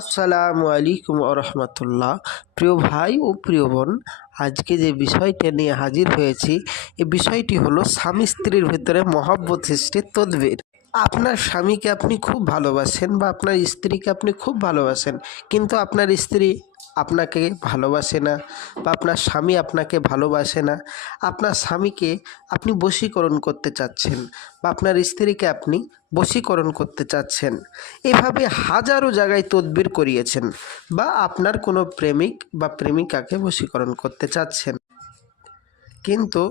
আসসালামু আলাইকুম রহমতুল্লাহ। প্রিয় ভাই ও প্রিয় বোন, আজকে যে বিষয়টি নিয়ে হাজির হয়েছি, এই বিষয়টি হলো স্বামী স্ত্রীর ভেতরে মহব্বত সৃষ্টির তদবির। আপনার স্বামীকে আপনি খুব ভালোবাসেন বা আপনার স্ত্রীকে আপনি খুব ভালোবাসেন, কিন্তু আপনার স্ত্রী আপনাকে ভালোবাসে না বা আপনার স্বামী আপনাকে ভালোবাসে না, আপনার স্বামীকে আপনি বশীকরণ করতে চাচ্ছেন বা আপনার স্ত্রীকে আপনি বশীকরণ করতে চাচ্ছেন, এভাবে হাজারো জায়গায় তদবির করিয়েছেন বা আপনার কোনো প্রেমিক বা প্রেমিকাকে বশীকরণ করতে চাচ্ছেন। কিন্তু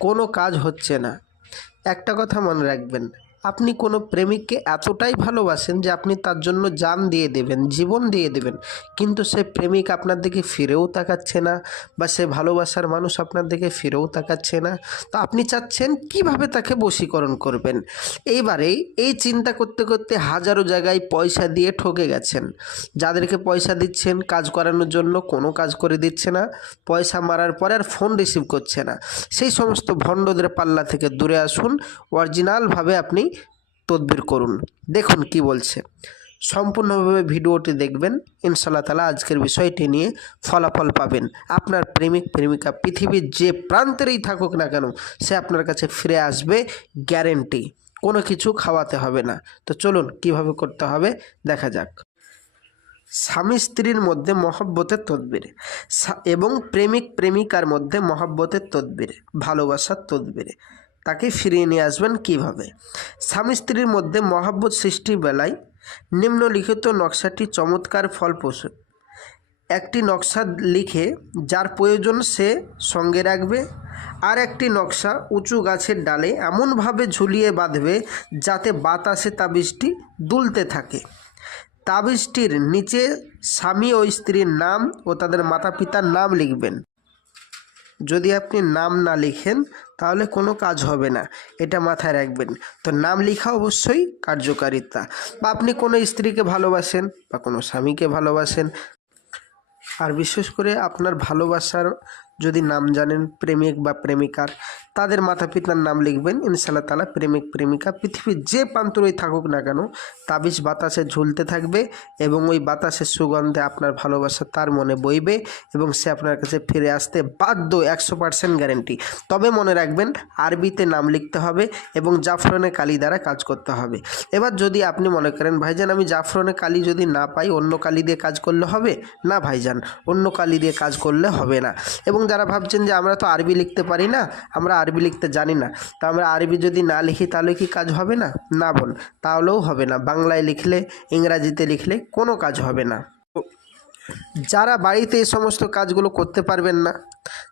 কোনো কাজ হচ্ছে না। একটা কথা মনে রাখবেন আপনি কোনো প্রেমিককে এতটাই ভালোবাসেন যে আপনি তার জন্য জান দিয়ে দেবেন, জীবন দিয়ে দেবেন। কিন্তু সে প্রেমিক আপনার দিকে ফিরেও তাকাচ্ছে না বা সে ভালোবাসার মানুষ আপনার দিকে ফিরেও তাকাচ্ছে না। তো আপনি চাচ্ছেন কীভাবে তাকে বশীকরণ করবেন? এইবারে এই চিন্তা করতে করতে হাজারো জায়গায় পয়সা দিয়ে ঠকে গেছেন। যাদেরকে পয়সা দিচ্ছেন, কাজ করানোর জন্য কোনো কাজ করে দিচ্ছে না, পয়সা মারার পরে আর ফোন রিসিভ করছে না। সেই সমস্ত ভণ্ডদের পাল্লা থেকে দূরে আসুন অরিজিনালভাবে আপনি তদবির করুন। দেখুন কি বলছে। সম্পূর্ণভাবে ভিডিওটি দেখবেন। ইনশাল্লাহ তালা আজকের বিষয়টি নিয়ে ফলাফল পাবেন। আপনার প্রেমিক, প্রেমিকা, পৃথিবীর যে প্রান্তেরই থাকুক না কেন, সে আপনার কাছে ফিরে আসবে গ্যারেন্টি। কোনো কিছু খাওয়াতে হবে না। তো চলুন কীভাবে করতে হবে, দেখা যাক। স্বামী স্ত্রীর মধ্যে মহব্বতের তদবির। এবং প্রেমিক, প্রেমিকার মধ্যে মহব্বতের তদবির। ভালোবাসার তদবিরে। তাকে ফিরিয়ে নিয়ে আসবেন কীভাবে? স্বামী স্ত্রীর মধ্যে মহব্বত সৃষ্টির বেলায় নিম্নলিখিত নকশাটি চমৎকার ফলপ্রসূ। একটি নকশা লিখে যার প্রয়োজন সে সঙ্গে রাখবে। আর একটি নকশা উঁচু গাছের ডালে এমনভাবে ঝুলিয়ে বাঁধবে যাতে বাতাসে তাবিজটি দুলতে থাকে। তাবিজটির নিচে স্বামী ও স্ত্রীর নাম ও তাদের মাতা পিতার নাম লিখবেন। যদি আপনি নাম না লিখেন তাহলে কোনো কাজ হবে না। এটা মাথায় রাখবেন। তো নাম লেখা অবশ্যই কার্যকারিতা। বা আপনি কোনো স্ত্রীকে ভালোবাসেন বা কোনো স্বামীকে ভালোবাসেন, আর বিশেষ করে আপনার ভালোবাসার যদি নাম জানেন প্রেমিক বা প্রেমিকার তাদের মাতা পিতার নাম লিখবেন। ইনশাল্লাহ তালা প্রেমিক, প্রেমিকা, পৃথিবীর যে প্রান্তরই থাকুক না কেন, তাবিজ বাতাসে ঝুলতে থাকবে এবং ওই বাতাসের সুগন্ধে আপনার ভালোবাসা তার মনে বইবে এবং সে আপনার কাছে ফিরে আসতে বাধ্য, একশো পার্সেন্ট গ্যারেন্টি তবে মনে রাখবেন, আরবিতে নাম লিখতে হবে এবং জাফরনে কালি দ্বারা কাজ করতে হবে। এবার যদি আপনি মনে করেন, ভাইজান, আমি জাফরনে কালি যদি না পাই, অন্য কালি দিয়ে কাজ করলে হবে? না, ভাইজান, অন্য কালি দিয়ে কাজ করলে হবে না। এবং যারা ভাবছেন যে আমরা তো আরবি লিখতে পারি না, আমরা আরবি লিখতে জানি না। তা আমরা আরবি যদি না লিখি, তাহলে কি কাজ হবে না? না বোন তাহলেও হবে না। বাংলায় লিখলে, ইংরাজিতে লিখলে কোনো কাজ হবে না। যারা বাড়িতে এই সমস্ত কাজগুলো করতে পারবেন না,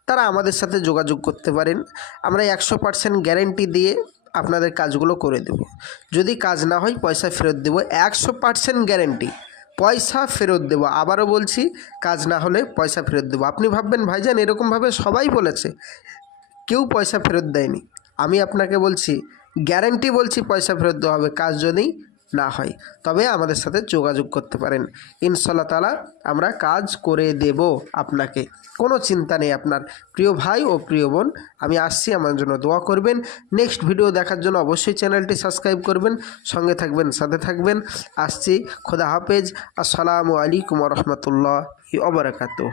তারা আমাদের সাথে যোগাযোগ করতে পারেন। আমরা একশো পার্সেন্ট গ্যারেন্টি দিয়ে আপনাদের কাজগুলো করে দেব। যদি কাজ না হয়, পয়সা ফেরত দেবো। একশো পার্সেন্ট গ্যারেন্টি। পয়সা ফেরত দেবো। আবারও বলছি, কাজ না হলে পয়সা ফেরত দেবো। আপনি ভাববেন, ভাইজান, এরকমভাবে সবাই বলেছে। কেউ পয়সা ফেরত দেয়নি। আমি আপনাকে বলছি গ্যারেন্টি বলছি পয়সা ফেরত দেওয়া হবে, কাজ যদি না হয়, তবে আমাদের সাথে যোগাযোগ করতে পারেন। ইনশাল্লাহ তালা আমরা কাজ করে দেব আপনাকে। কোনো চিন্তা নেই আপনার। প্রিয় ভাই ও প্রিয় বোন, আমি আসছি, আমার জন্য দোয়া করবেন। নেক্সট ভিডিও দেখার জন্য অবশ্যই চ্যানেলটি সাবস্ক্রাইব করবেন, সঙ্গে থাকবেন, সাথে থাকবেন। আসছি, খোদা হাফেজ। আসসালামু আলাইকুম রহমতুল্লাহ অবরাকাতুহ